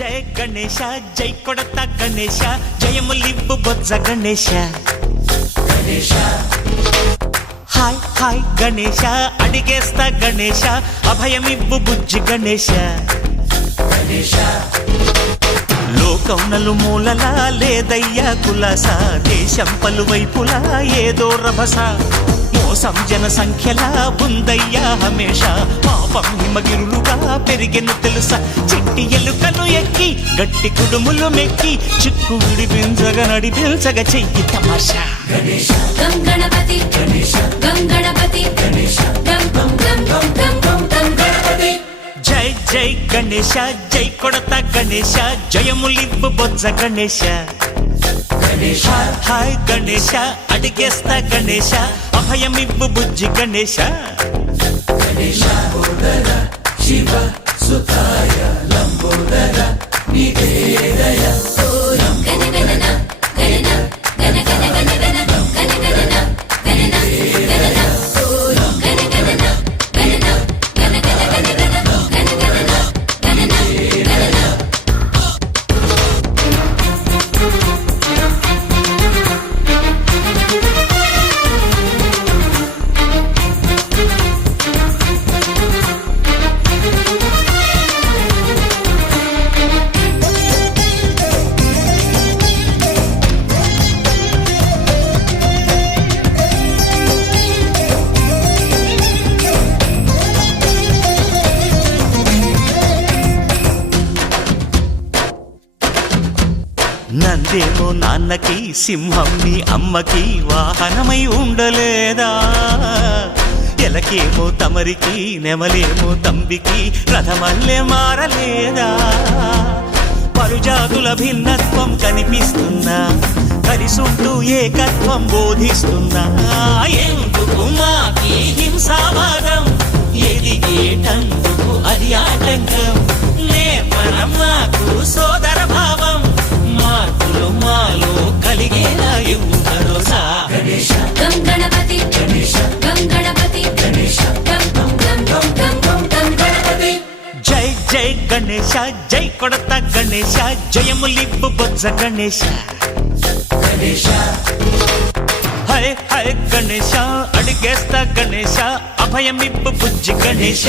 జయ గణేశ జై కొడత గణేశ జయములివ్వు బొజ్జ Ganesha hi hi Ganesha అడిగేస్తా Ganesha అభయమివ్వు బుజ్జి గణేశ లోకం నలుమూలలా లేదయ్యా కులాస దేశం పలువైపులా ఏదో రభస మోసం జన సంఖ్యలా ఉందయ్యా హమేష పాపం హిమగిరులుగా పెరిగెను తెలుసా చిట్టి ఎలుకను ఎక్కి గట్టి కుడుములు మెక్కి చిక్కు విడిపించగా నడిపించగా చెయ్యి తమాషా గం గణపతి గం గణపతి గం గం గం గం గం గం గం గణపతి జై జై గణేశ జై కొడత గణేశ జయములివ్వు బొజ్జ గణేశ హాయ్ గణేశ అడిగేస్తా గణేశ అభయమివ్వు బుజ్జి గణేశ శివ సుతాయ లంబోదర నివేదయ గణ గణన గణన గణ గణ గణ గణ గణ గణన గణన గణన గణ గణన గణన గణ గణ గణ గణ గణ గణన గణన గణన నందేమో నాన్నకి సింహం నీ అమ్మకి వాహనమై ఉండలేదా ఎలకేమో తమరికి నెమలేమో తంబికి రథమల్లే మారలేదా పలుజాతుల భిన్నత్వం కనిపిస్తున్నా కలిసుంటూ ఏకత్వం బోధిస్తున్నా ఎందుకు మాకి హింసావాదం ఎదిగేటందుకు అది ఆటంకం నేపరం మాకు సోదర భావం మార్పులు మాలో కలిగేలా ఇవ్వు భరోసా గం గణపతి గం గణపతి గం గం గం గం గం గం గం గణపతి జై జై గణేశ జై కొడత గణేశ జయములివ్వు బొజ్జ గణేశ హై హై గణేశ అడిగేస్తా గణేశ అభయమివ్వు బుజ్జి గణేశ